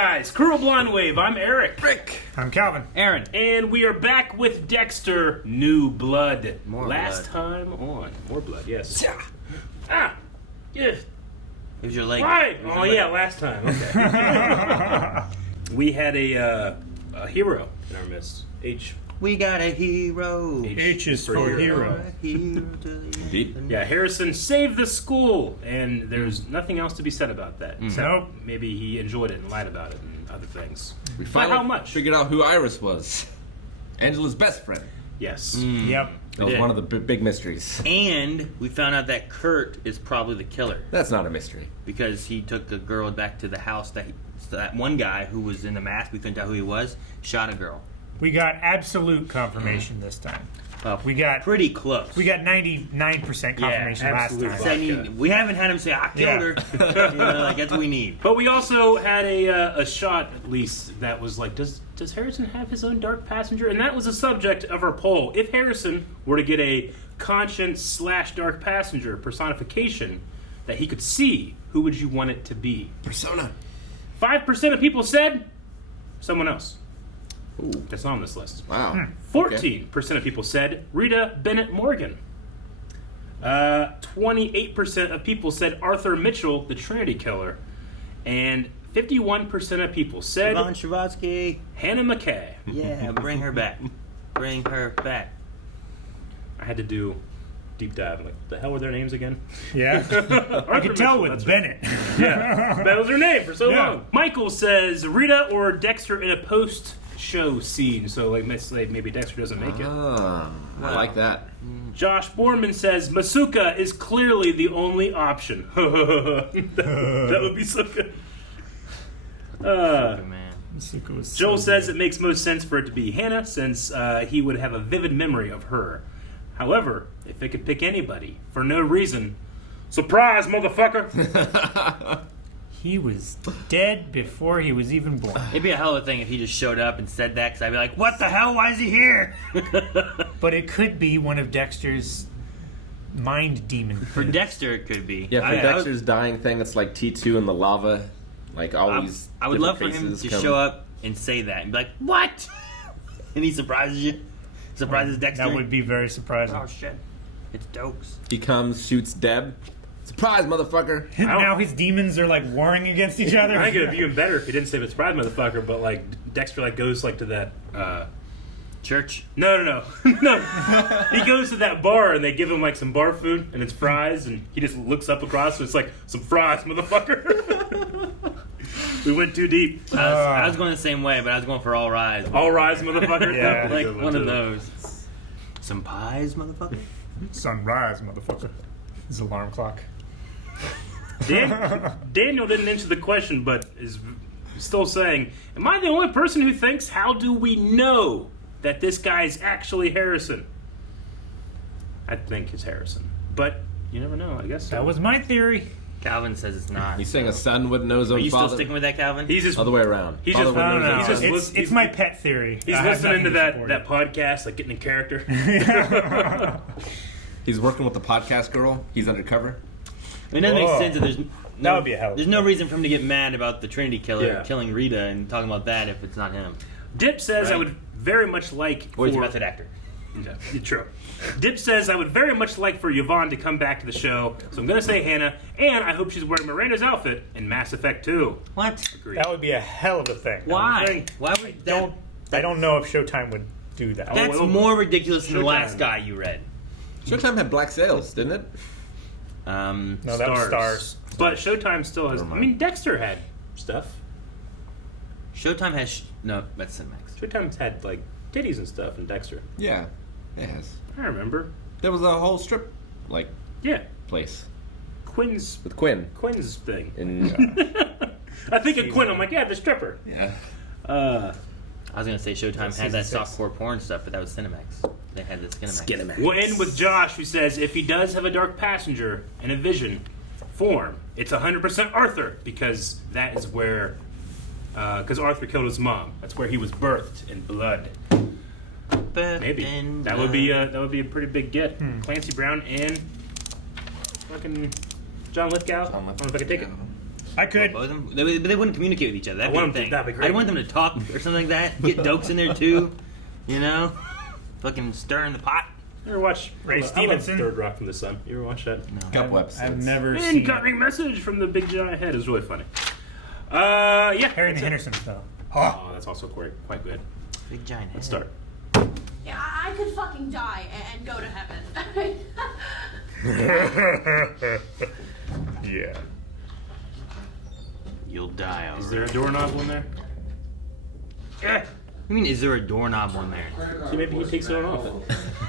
guys? Crew of Blonde Wave. I'm Eric. Rick. I'm Calvin. Aaron. And we are back with Dexter, New Blood. More Last blood. time on. More blood, yes. Yeah. Ah! Yes. It was your leg. Right! It was Oh, your yeah, leg. last time. Okay. We had a hero in our midst. H. We got a hero. H is for hero. Indeed. Yeah, Harrison saved the school, and there's nothing else to be said about that. Except Nope. maybe he enjoyed it and lied about it and other things. We But finally how much? figured out who Iris was. Angela's best friend. Yes. Yep. That was did. one of the big mysteries. And we found out that Kurt is probably the killer That's not a mystery. because he took the girl back to the house that one guy who was in the mask, we couldn't tell who he was, shot a girl. We got absolute confirmation this time. We got Pretty close. 99% confirmation last absolute time. vodka. We haven't had him say, I killed her. You know, like, that's what we need. But we also had a shot, at least, that was like, does Harrison have his own dark passenger? And that was the subject of our poll. If Harrison were to get a conscience/dark passenger personification that he could see, who would you want it to be? Persona. 5% of people said someone else. Ooh. That's not on this list. Wow. 14% of people said Rita Bennett Morgan. 28% of people said Arthur Mitchell, the Trinity Killer. And 51% of people said Yvonne Shavatsky. Hannah McKay. Yeah, bring her back. Bring her back. I had to do deep dive. Like, the hell were their names again? Yeah. I could tell with that's Bennett. Yeah, that was her name for so Yeah. long. Michael says Rita or Dexter in a post-show scene. So, like, maybe Dexter doesn't make it. Ah, I like that. Josh Borman says Masuka is clearly the only option. that would be so good. Man. Masuka was Joel so says good. it makes most sense for it to be Hannah, since he would have a vivid memory of her. However, if it could pick anybody for no reason, surprise, motherfucker! He was dead before he was even born. It'd be a hell of a thing if he just showed up and said that, because I'd be like, what the hell? Why is he here? But it could be one of Dexter's mind demon For things. Dexter, it could be. Yeah, for I would- Dexter's dying thing, it's like T2 in the lava. Like always. I would love for him to show up and say that and be like, what? And he surprises you. Surprises Dexter. That would be very surprising. Oh, shit. It's Dokes. He comes, shoots Deb. Surprise, motherfucker. Now his demons are like warring against each other. I think it'd be even better if he didn't say surprise, motherfucker, but like Dexter like goes like to that. Church. No. He goes to that bar and they give him like some bar food and it's fries and he just looks up across and it's like some fries, motherfucker. We went too deep. I was going the same way, but I was going for all rise. All rise, motherfucker. Yeah. That would be a Like good one of too. those. Some pies, motherfucker. Sunrise, motherfucker. His alarm clock. Daniel didn't answer the question, but is still saying, "Am I the only person who thinks? How do we know that this guy's actually Harrison?" I think it's Harrison, but you never know. I guess so. That was my theory. Calvin says it's not. He's saying a son wouldn't know his Are own you father. still sticking with that, Calvin? He's just Other way around. He's Father just- would I don't know know. his just own It's, he's- my pet theory. he's I have listening to nothing support that it. podcast, like getting in character. He's working with the podcast girl. He's undercover. I mean, that makes Whoa. sense that there's That would be a hell of a There's no reason for him to get mad about the Trinity Killer Yeah. killing Rita and talking about that if it's not him. Dip says I Right. would very much like Or he's a for- method actor. Yeah, true. Dip says I would very much like for Yvonne to come back to the show, so I'm gonna say Hannah, and I hope she's wearing Miranda's outfit in Mass Effect 2. What? Agreed. That would be a hell of a thing. Why? Why would that? I don't know if Showtime would do that. That's well, more ridiculous than the Showtime. last guy you read. Showtime had black sails, didn't it? No, that was Stars. But Showtime still has. Never I mind. mean, Dexter had stuff. Showtime has no. That's Cinemax. Showtime's had like titties and stuff in Dexter. Yeah, it has. I remember. There was a whole strip, like, Yeah, place Quinn's with Quinn. thing. And I think of Quinn. I'm like, yeah, the stripper. yeah, I was gonna say Showtime had Season that 6. softcore porn stuff, but that was Cinemax. They had the Cinemax. We'll end with Josh, who says if he does have a dark passenger in a vision form, it's 100% Arthur, because that is where, because Arthur killed his mom. That's where he was birthed in blood. Maybe that would be a pretty big get. Clancy Brown and fucking John Lithgow. I don't know if I can take it. I could. Both of them? They wouldn't communicate with each other. That'd be the thing. that'd be great. I'd want them to talk or something like that. Get Dokes in there too. You know? Fucking stirring the pot. You ever watch Ray Stevenson? Third Rock from the Sun. You ever watch that? No. Couple episodes. I've never seen Incoming message from the big giant head. It was really funny. Yeah. Harry and the that's it. Hendersons, though. Oh, that's also quite good. Big giant head. Let's start. Yeah, I could fucking die and go to heaven. Yeah. You'll die already. Is there a doorknob on there? Yeah. I mean, is there a doorknob on there? See, maybe he takes it on off.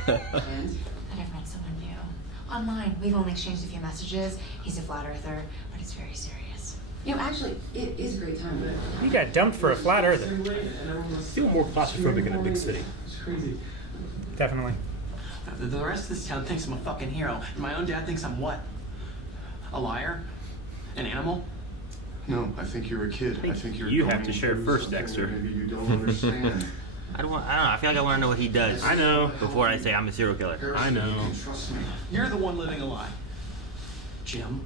I never met someone new. Online, we've only exchanged a few messages. He's a flat earther, but it's very serious. You know, actually, it is a great time, but You got dumped for a flat earther. I feel more claustrophobic in a big city. it's crazy. Definitely. The rest of this town thinks I'm a fucking hero. And my own dad thinks I'm what? A liar? An animal? No, I think you're a kid. I think you're. You have going to share through first, something Dexter. Maybe you don't understand. I don't know. I feel like I want to know what he does. I know. Before I say I'm a serial killer. I know. Trust me. You're the one living a lie. Jim.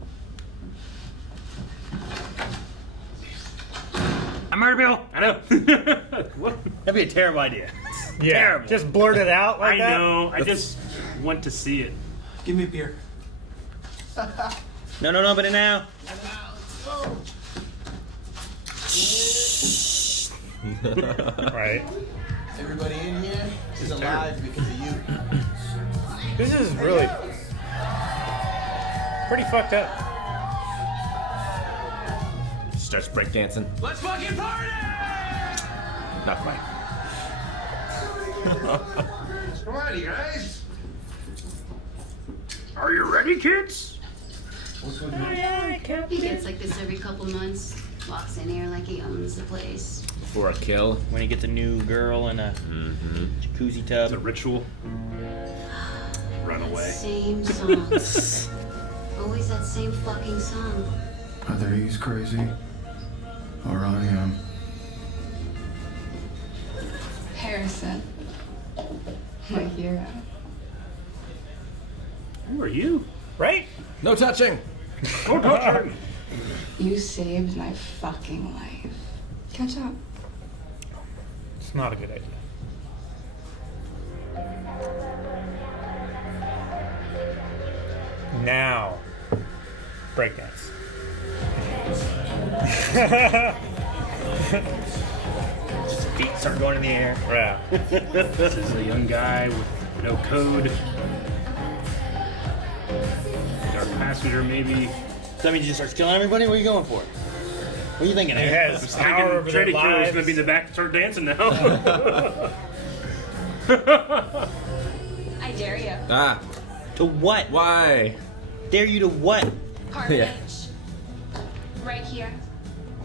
I murder people. I know. What? That'd be a terrible idea. Yeah. Terrible. Just blurt it out like I that. know. I just want to see it. Give me a beer. No, but now. Right. Everybody in here is alive because of you. This is really pretty fucked up. Starts breakdancing. Let's fucking party! Not quite. Alrighty, guys. Are you ready, kids? He gets like this every couple months. Walks in here like he owns the place. For a kill. When he gets a new girl in a jacuzzi tub. It's a ritual. Runaway. Same song. Always that same fucking song. Either he's crazy, or I am. Harrison, my hero. Who are you? Right? No touching. Don't touch her. You saved my fucking life. Catch up. It's not a good idea. Now, breakdance. Feet start going in the air. Yeah. This is a young guy with no code. Dark passenger, maybe. So that means he just starts killing everybody? What are you going for? What are you thinking, He Aaron? has power over their Trading Killer is lives. going to be in the back and start dancing now. I dare you. Ah. To what? Why? Dare you to what? Carving Yeah. H. Right here.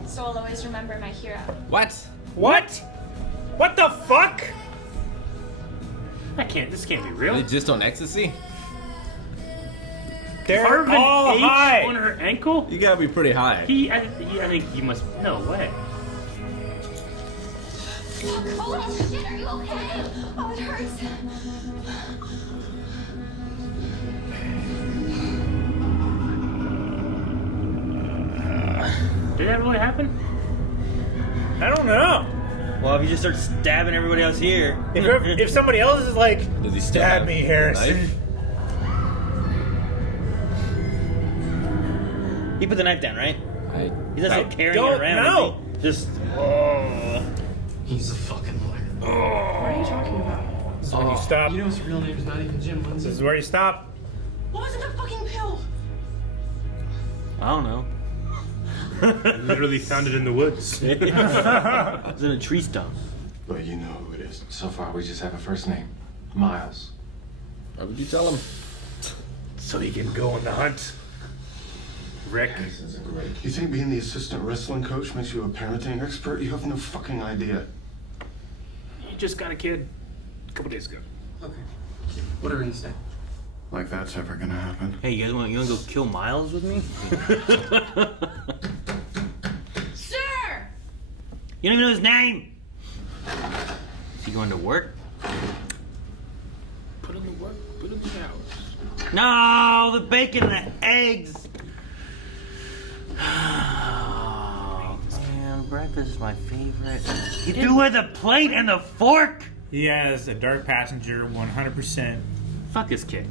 So I'll always remember my hero. What? What? What the fuck? This can't be real. They just on ecstasy? They're Carve an all H high. on her ankle? You gotta be pretty high. I think he must. No way. Oh shit, are you okay? Oh, it hurts. Did that really happen? I don't know. Well, if you just start stabbing everybody else here. If somebody else is like, Does he still stab have me, a Harrison. knife? He put the knife down, right? He's not I still carrying don't it around. know. Is he? Just. Oh. He's a fucking liar. What are you talking about? This is when you stop. You know his real name is not even Jim This Lindsay. is where you stop. What was in the fucking pill? I don't know. Literally found it in the woods. It was in a tree stump. But you know who it is. So far, we just have a first name. Miles. Why would you tell him? So he can go on the hunt. Rick. You think being the assistant wrestling coach makes you a parenting expert? You have no fucking idea. You just got a kid a couple days ago. Okay. Whatever you say. Like that's ever gonna happen. Hey, you want to go kill Miles with me? Sir! You don't even know his name. Is he going to work? Put in the work, put in the hours. No, the bacon and the eggs. Oh, man, breakfast is my favorite. You threw away the plate and the fork! He has a dark passenger, 100%. Fuck this kid.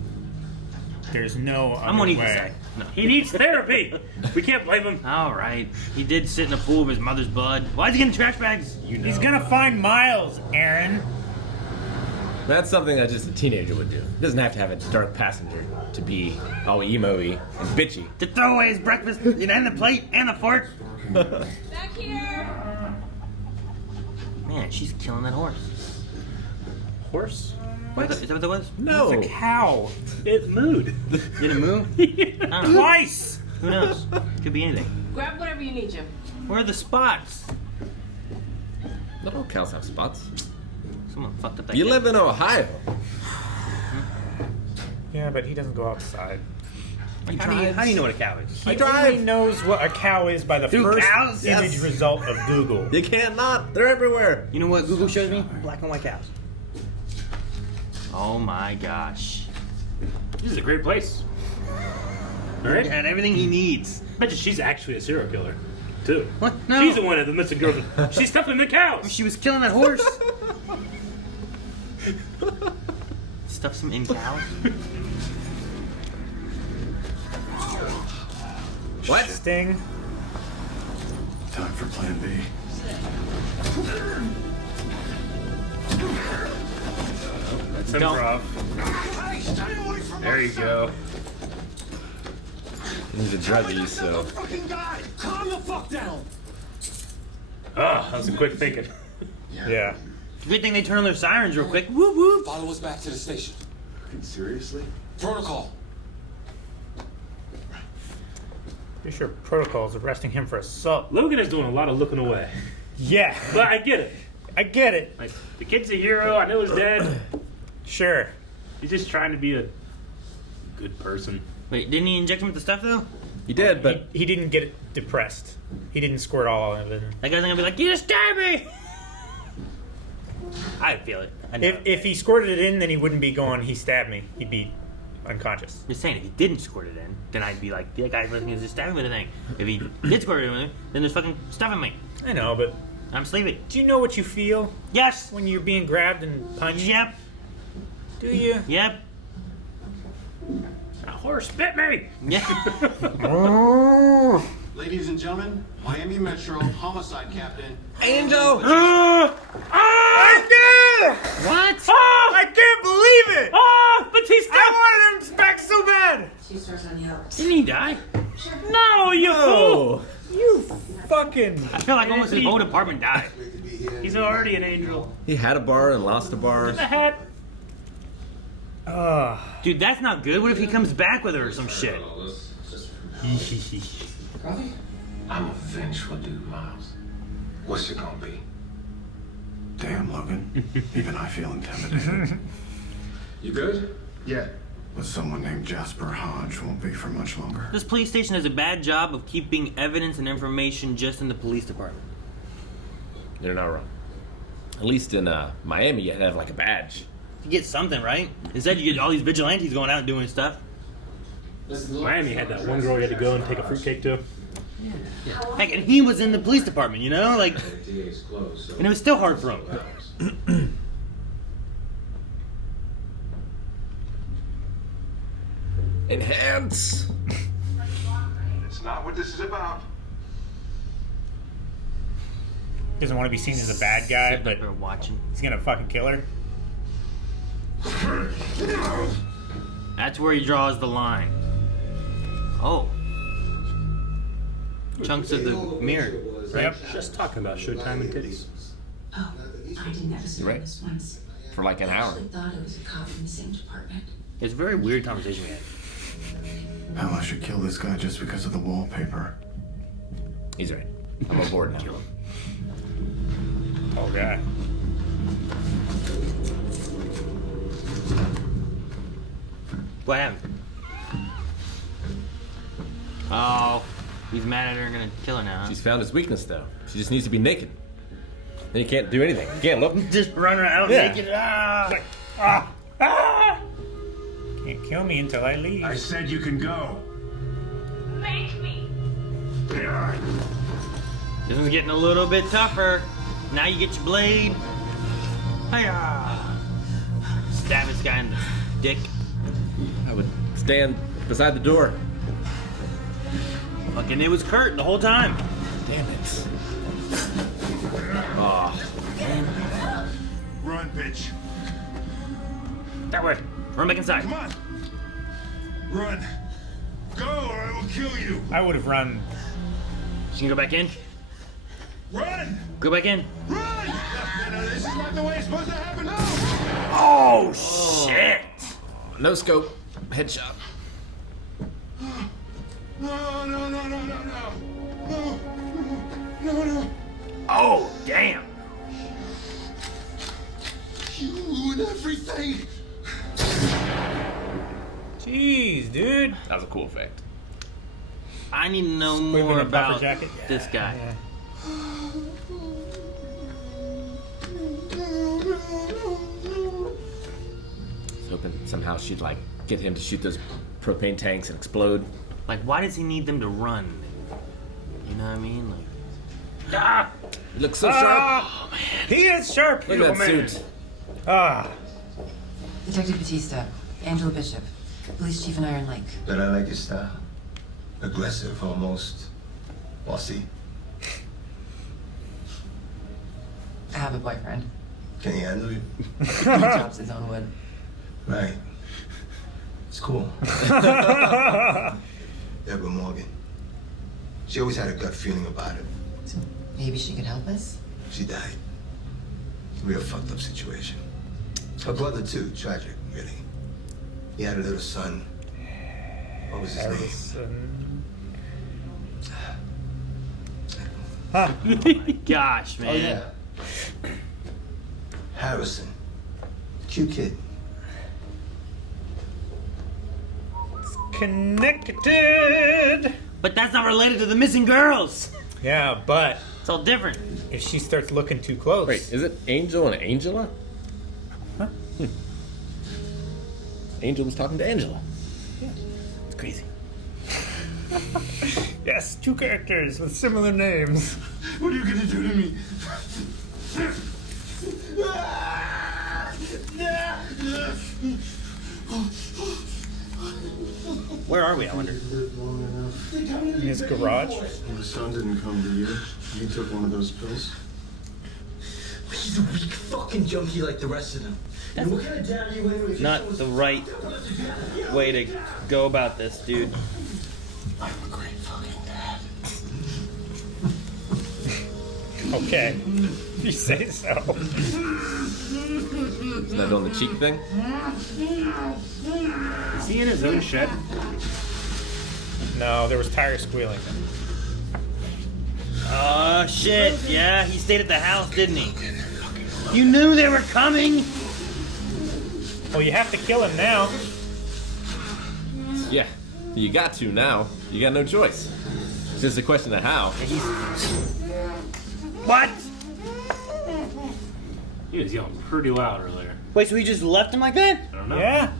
There's no other I'm on either way. side. No. He needs therapy. We can't blame him. Alright. He did sit in a pool of his mother's blood. Why is he getting trash bags? You know. He's gonna find Miles, Aaron. That's something that just a teenager would do. He doesn't have to have a dark passenger to be all emo-y and bitchy. To throw away his breakfast and the plate and the fork. Back here. Man, she's killing that horse. Horse? What? Is that what that was? No. It's a cow. It mooed. Did it move? I don't know. Twice. Who knows? Could be anything. Grab whatever you need, Jim. Where are the spots? Not all cows have spots. Someone fucked up that You kid. live in Ohio. Yeah, but he doesn't go outside. How do you know what a cow is? He only knows what a cow is by the Through first cows? image Yes. result of Google. You can't not. They're everywhere. You know what Google shows me? Black and white cows. Oh my gosh. This is a great place. All right. He had everything he needs. Bet you she's actually a serial killer, too. What? No. She's the one of the missing girls. She's stuffing the cows. She was killing that horse. Stuff some in cows. What? Sting. Time for plan B. That's Don't. improv. There you go. He's a druggie, so. Fucking guy! Calm the fuck down! Oh, that was some quick thinking. Yeah. Good thing they turn on their sirens real quick. Whoop whoop. Follow us back to the station. Fucking seriously? Protocol. Pretty sure protocol's arresting him for assault. Logan is doing a lot of looking away. Yeah. But I get it. I get it. Like, the kid's a hero. I know he's dead. Sure. He's just trying to be a good person. Wait, didn't he inject him with the stuff though? He did, but He didn't get depressed. He didn't squirt all of it. That guy's not gonna be like, you just stabbed me! I'd feel it. I know. If he squirted it in, then he wouldn't be going, he stabbed me. He'd be unconscious. Just saying, if he didn't squirt it in, then I'd be like, that guy wasn't gonna just stab me with a thing. If he did squirt it in, then there's fucking stuff in me. I know, but I'm sleepy. do you know what you feel Yes! when you're being grabbed and punched? Yep. Do you? Yep. A horse bit me. Yeah. Ladies and gentlemen, Miami Metro Homicide Captain. Angel. What? Oh, I can't believe it! Oh, Batista! I wanted him back so bad! 2 stars on Yelp. Didn't he die? No, you fool! Oh. You fucking... I feel like almost his whole department died. He's already an angel. He had a bar and lost a bar. The hat. Dude, that's not good. What if he comes back with her or some shit? I'm a vengeful dude, Miles. What's it gonna be? Damn, Logan. Even I feel intimidated. You good? Yeah. But someone named Jasper Hodge won't be for much longer. This police station does a bad job of keeping evidence and information just in the police department. You're not wrong. At least in Miami, you had to have like a badge. You get something, right? Instead, you get all these vigilantes going out and doing stuff. Miami had that one girl you had to go and take a fruitcake to. Heck, and he was in the police department, you know? Like, and it was still hard for him. Enhance. It's not what this is about. Doesn't want to be seen as a bad guy, but They're watching. he's gonna fucking kill her. That's where he draws the line. Oh. Chunks of the mirror. Yep. Just talking about Showtime and titties. Oh, I didn't ever Right. this once. For like an I hour. actually thought it was a cop in the same department. It's a very weird conversation we had. Hell, I should kill this guy just because of the wallpaper. He's right. I'm on board now. Oh, guy. What happened? Oh, he's mad at her and gonna kill her now. She's found his weakness, though. She just needs to be naked. Then you can't do anything. You can't look. Just run around Yeah. naked. Ah! Can't kill me until I leave. I said you can go. Make me. This one's getting a little bit tougher. Now you get your blade. Hiya! Stab this guy in the dick. I would stand beside the door. Fucking, it was Kurt the whole time. Damn it. Oh. Run, bitch. That way. Run back inside. Come on. Run. Go or I will kill you. I would have run. She can go back in. Run. Go back in. Run. No, this is not the way it's supposed to happen. No. Oh, shit. No scope. Headshot. No. No. Oh, damn. You ruined everything. Jeez, dude. That was a cool effect. I need to know Women more in a puffer about jacket? this guy. Yeah. I was hoping somehow she'd like get him to shoot those propane tanks and explode. Like, why does he need them to run? You know what I mean? Like, Ah! He looks so sharp. Oh, man. He is sharp. Look at that suit. Ah. Detective Batista, Angela Bishop, police chief in Iron Lake. But I like your style. Aggressive, almost bossy. I have a boyfriend. Can he handle you? He chops his own wood. Right. It's cool. Deborah Morgan. She always had a gut feeling about it. So maybe she could help us? She died. Real fucked up situation. Her brother too, tragic, really. He had a little son. What was his name? Huh. oh my gosh, man. Oh yeah. Harrison. Cute kid. Connected. But that's not related to the missing girls. Yeah, but It's all different. if she starts looking too close. Wait, is it Angel and Angela? Huh? Angel was talking to Angela. It's crazy. Yes, two characters with similar names. What are you gonna do to me? Where are we, I wonder? In his garage. My son didn't come to you. He took one of those pills. He's a weak fucking junkie like the rest of them. And what kind of dad are you anyway? Not the right way to go about this, dude. I'm a great fucking dad. Okay. You say so. Is that on the cheek thing? Is he in his own shed? No, there was tire squealing. Oh, shit. Yeah, he stayed at the house, didn't he? You knew they were coming. Well, you have to kill him now. Yeah. You got to now. You got no choice. It's just a question of how. What? He was yelling pretty loud earlier. Wait, so he just left him like that? I don't know. Yeah.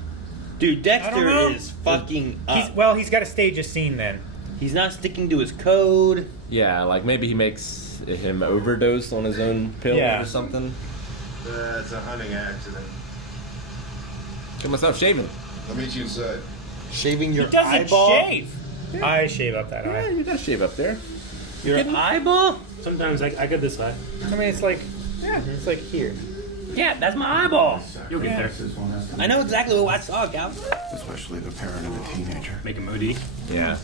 Dude, I don't know. Dexter is fucking up. He's got to stage a scene then. He's not sticking to his code. Yeah, like maybe he makes him overdose on his own pill Yeah. or something. That's a hunting accident. Get myself shaven. I'll meet you inside. Shaving your He doesn't eyeball? shave. I shave up that Yeah, eye. you gotta shave up there. Your eyeball? Sometimes I go this way. I mean, it's like, it's like here. Yeah, that's my eyeball. You'll get there. I know exactly what I saw, Cal. Especially the parent of a teenager. Make him OD. Yeah.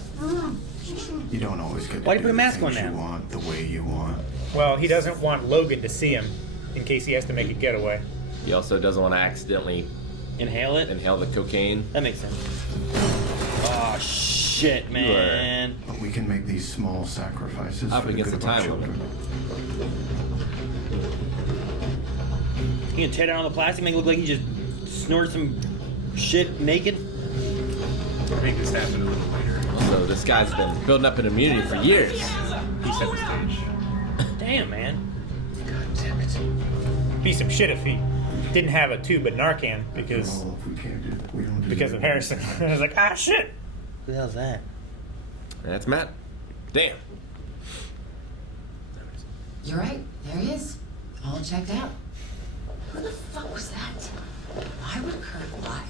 You don't always get to Why'd you do put a the mask things on you now? want the way you want. Well, he doesn't want Logan to see him in case he has to make a getaway. He also doesn't want to accidentally Inhale it? inhale the cocaine. That makes sense. Oh, shit, man. But we can make these small sacrifices Up for the against good the of our time limit. children. You gonna tear down all the plastic, make it look like he just snorted some shit naked? I think this happened a little later. So this guy's been building up an immunity for years. He set the stage. Damn, man. Be some shit if he didn't have a tube of Narcan because Well, if we can't do it, we don't do of it. Harrison. I was like, ah, shit. Who the hell's that? That's Matt. Damn. You're right. There he is. All checked out. Who the fuck was that? Why would Kurt lie?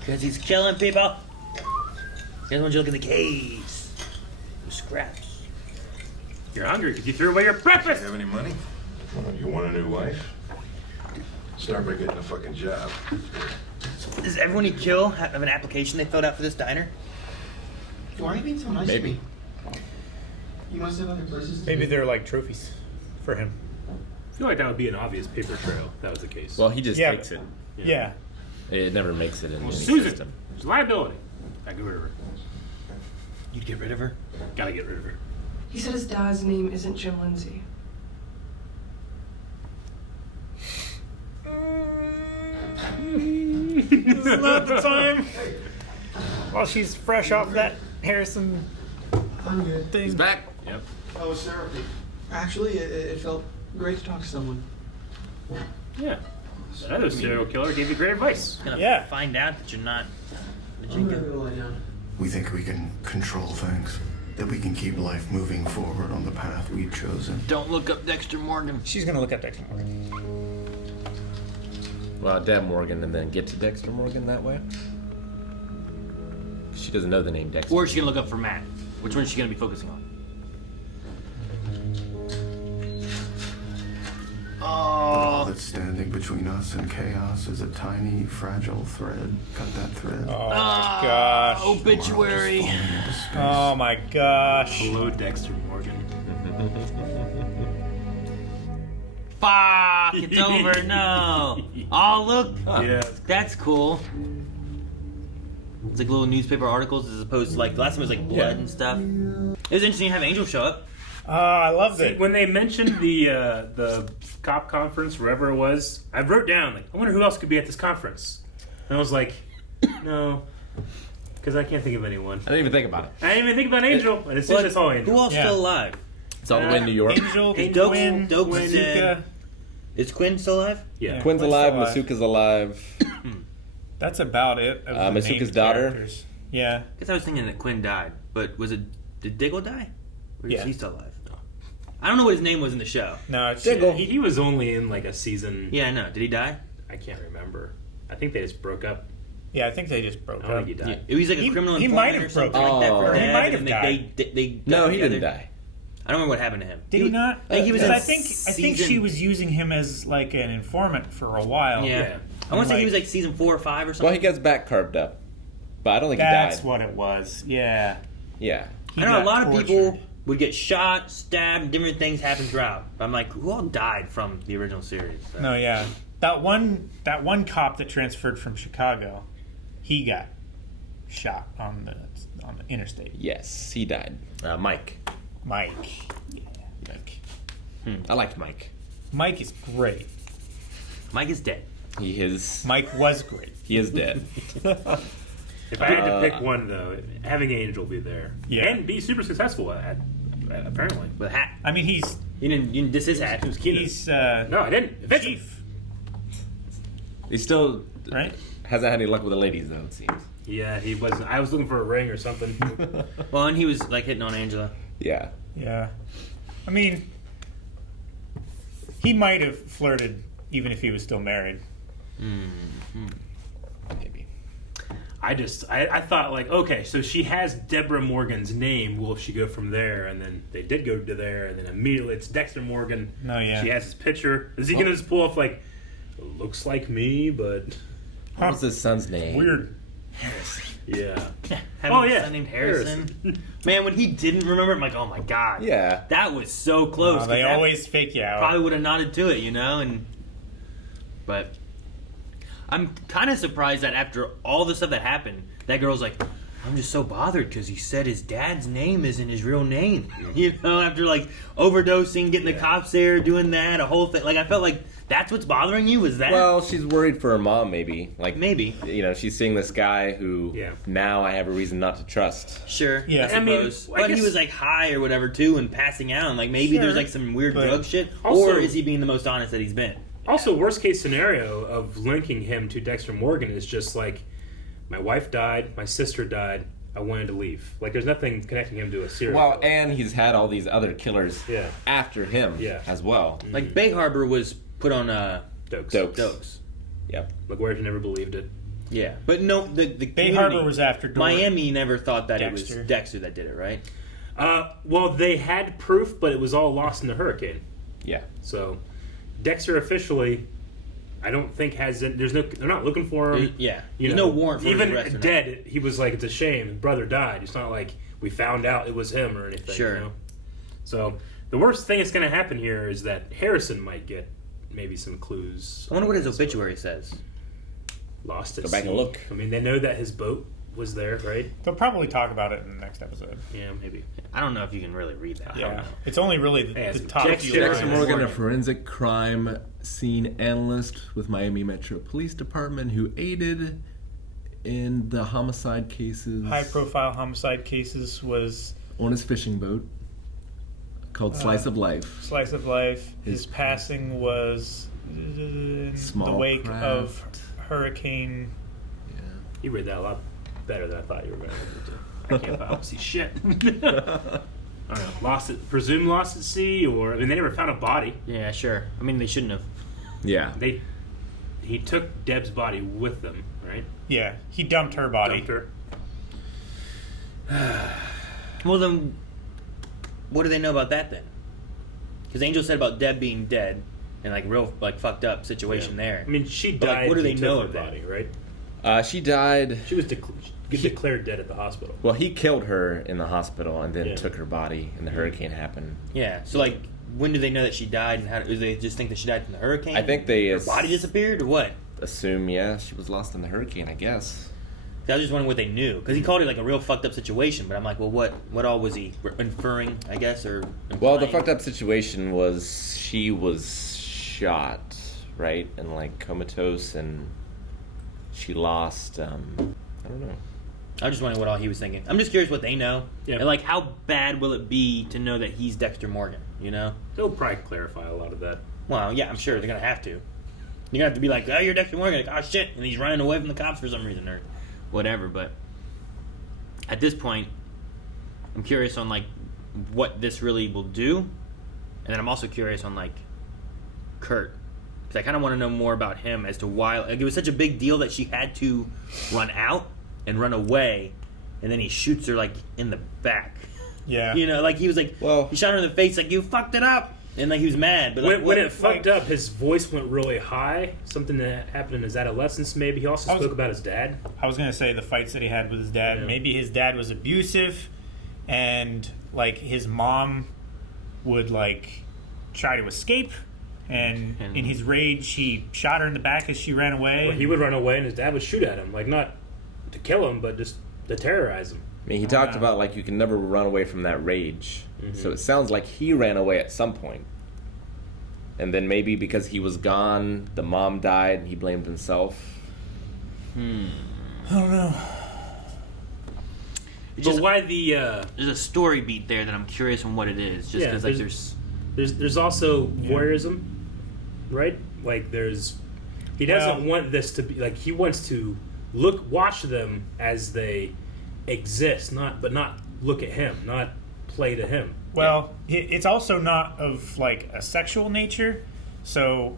Because he's killing people. He doesn't want you to look in the case. The scraps. You're hungry because you threw away your breakfast. You have any money? You want a new wife? Start by getting a fucking job. Does everyone you kill have an application they filled out for this diner? Why are you being so nice Maybe. to me? You must have other places to Maybe be. they're like trophies for him. I feel like that would be an obvious paper trail if that was the case. Well, he just Yeah, takes it. Yeah. It never makes it in Well, any Susan, system. it's a liability. I get rid of her. You'd get rid of her? Gotta get rid of her. He said his dad's name isn't Jim Lindsay. This is not the time. While she's fresh off that Harrison I'm good. thing. He's back. Yep. How was therapy? Actually, it felt great to talk to someone. Yeah. Another serial killer gave you great advice. Gonna Yeah. find out that you're not a I'm gonna Jacob. go lie down. We think we can control things, that we can keep life moving forward on the path we've chosen. Don't look up Dexter Morgan. She's gonna look at Dexter Morgan. Well, Deb Morgan and then get to Dexter Morgan that way. She doesn't know the name Dexter. Or is she gonna look up for Matt? Which one is she gonna be focusing on? All that's standing between us and chaos is a tiny, fragile thread. Cut that thread. Oh my gosh. Obituary. Oh my gosh. Hello, Dexter Morgan. Fuck! It's over. No. Oh, look. Yeah. That's cool. It's like little newspaper articles as opposed to like last time it was like blood and stuff. It was interesting to have Angel show up. I loved it. When they mentioned the cop conference, wherever it was, I wrote down, like, I wonder who else could be at this conference. And I was like, no, because I can't think of anyone. I didn't even think about it. I didn't even think about Angel, and as soon as I saw Angel. Who else Yeah. still alive? It's all the way in New York. Angel, Is Quinn, Dokes Bazooka. dead? Is Quinn still alive? Yeah. Quinn's Quinn's alive. still Masuka's alive. That's about it. Of the Masuka's main daughter? characters. Yeah. I guess I was thinking that Quinn died, but did Diggle die? Or is Yeah. he still alive? I don't know what his name was in the show. No, it's He was only in like a season. Yeah, I know. Did he die? I can't remember. I think they just broke up. Yeah, I think they just broke I don't up. think he died. It was like a He- criminal he informant might or have something broken like that. up. For Or he dad, might have and died. They No, got he didn't together. die. I don't remember what happened to him. Did he not? I think he was in I think she season- was using him as like an informant for a while. Yeah. I want to say he was like season 4 or 5 or something. Well, he gets back carved up, but I don't think That's he died. what it was. Yeah. Yeah. He I know a got lot of tortured. people would get shot, stabbed, different things happen throughout. But I'm like, who all died from the original series? So. No, yeah. That one cop that transferred from Chicago, he got shot on the interstate. Yes, he died. Mike. Mike. Yeah, Mike. I liked Mike. Mike is great. Mike is dead. He is. Mike was great. He is dead. If I had to pick one, though, having Angel be there. Yeah. And be super successful at apparently. With a hat. I mean, he's You didn't diss his hat. It was Keenan. he's No, I didn't. Offensive. chief, He still right? hasn't had any luck with the ladies, though, it seems. Yeah, he wasn't. I was looking for a ring or something. Well, and he was like hitting on Angela. Yeah. Yeah. I mean, he might have flirted even if he was still married. Maybe. I thought, like, okay, so she has Deborah Morgan's name. Will she go from there? And then they did go to there, and then immediately it's Dexter Morgan. No, yeah. She has his picture. Is he going to just pull off, like, looks like me, but. What was his son's name? Weird. Yeah. Having Oh, a yeah. son named Harrison. Man, when he didn't remember, I'm like, oh my god. Yeah. That was so close. 'cause They that always fake you out. probably would have nodded to it, you know? But I'm kind of surprised that after all the stuff that happened, that girl's like, I'm just so bothered because he said his dad's name isn't his real name. You know, after like overdosing, getting the cops there, doing that, a whole thing. Like, I felt like that's what's bothering you, was that? Well, she's worried for her mom, maybe. Like, maybe. You know, she's seeing this guy who now I have a reason not to trust. Sure. Yeah. I suppose. But he was like high or whatever too and passing out. And like maybe Sure. there's like some weird But drug shit. also- Or is he being the most honest that he's been? Also, worst case scenario of linking him to Dexter Morgan is just like, my wife died, my sister died, I wanted to leave. Like, there's nothing connecting him to a serial Well, killer. and he's had all these other killers after him as well. Like Bay Harbor was put on Dokes. Yep. LaGuardia never believed it. Yeah, but no, the Bay Harbor was after Miami never thought that Dexter. it was Dexter that did it, right? Well, they had proof, but it was all lost in the hurricane. Yeah. So, Dexter officially, I don't think has it. There's no. They're not looking for him. Yeah. You There's know, no warrant for his even arrest or dead. He was like, it's a shame. His brother died. It's not like we found out it was him or anything. Sure. You know? So the worst thing that's going to happen here is that Harrison might get maybe some clues. I wonder what his obituary says. Lost at Go back sea. and look. I mean, they know that his boat was there, right? They'll probably talk about it in the next episode. Yeah, maybe. I don't know if you can really read that. I don't Yeah, know. it's only really the top Dexter few Dexter lines. Morgan, a forensic crime scene analyst with Miami Metro Police Department who aided in the homicide cases. High-profile homicide cases was on his fishing boat called Slice of Life. Slice of Life. His passing was in Small the wake craft. of Hurricane. You read that a lot better than I thought you were going to. I can't I see shit. I don't know. Presumed lost at sea, or I mean, they never found a body. Yeah, sure. I mean, they shouldn't have. Yeah. He took Deb's body with them, right? Yeah, he dumped her body. Dumped her. Well, then, what do they know about that then? Because Angel said about Deb being dead and like real like fucked up situation there. I mean, she But, died. like, what do he they took know her of that? body, right? She died. She was declared dead at the hospital. Well, he killed her in the hospital and then Yeah. took her body, and the hurricane happened. Yeah. So like, when do they know that she died, and how do they just think that she died from the hurricane? I think they her body disappeared or what? assume, she was lost in the hurricane, I guess. I was just wondering what they knew because he called it like a real fucked up situation. But I'm like, well, what all was he inferring? I guess or Well, the implying? fucked up situation was she was shot, right, and like comatose, and she lost. I don't know. I'm just wondering what all he was thinking. I'm just curious what they know. Yeah. And like, how bad will it be to know that he's Dexter Morgan? You know? They'll probably clarify a lot of that. Well, yeah, I'm sure they're gonna have to. You're gonna have to be like, oh, you're Dexter Morgan. Like, oh shit, and he's running away from the cops for some reason or whatever. But at this point, I'm curious on like what this really will do, and then I'm also curious on like Kurt. Because I kind of want to know more about him as to why like, it was such a big deal that she had to run out and run away, and then he shoots her like in the back. Yeah. You know, like he was like, well, he shot her in the face like, you fucked it up, and like he was mad. But like, when it fucked up, his voice went really high. Something that happened in his adolescence, maybe. He also spoke about his dad. I was gonna say the fights that he had with his dad. Yeah. Maybe his dad was abusive, and like his mom would like try to escape. And in his rage, he shot her in the back as she ran away. Well, he would run away, and his dad would shoot at him, like not to kill him, but just to terrorize him. I mean, he talked about like you can never run away from that rage. So it sounds like he ran away at some point. And then maybe because he was gone, the mom died, and he blamed himself. I don't know. But why the? There's a story beat there that I'm curious on what it is. Just because like there's also voyeurism, right? Like he doesn't want this to be like he wants to watch them as they exist, not look at him, not play to him. Well, it's also not of like a sexual nature, so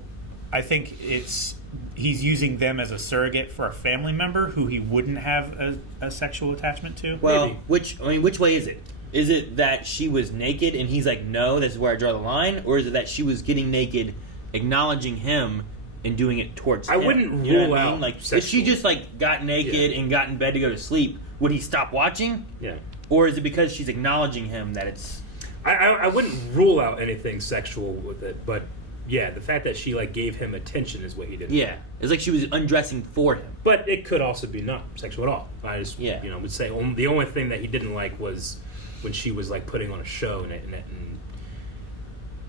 I think he's using them as a surrogate for a family member who he wouldn't have a sexual attachment to. Well, which way is it? Is it that she was naked and he's like, no, this is where I draw the line, or is it that she was getting naked, acknowledging him, and doing it towards him? I wouldn't You know rule what I mean? out Like, if sexual. she just like got naked and got in bed to go to sleep, would he stop watching? Yeah. Or is it because she's acknowledging him that it's? I wouldn't rule out anything sexual with it, but yeah, the fact that she like gave him attention is what he did. Yeah, it's like she was undressing for him. But it could also be not sexual at all. I just would say the only thing that he didn't like was when she was like putting on a show and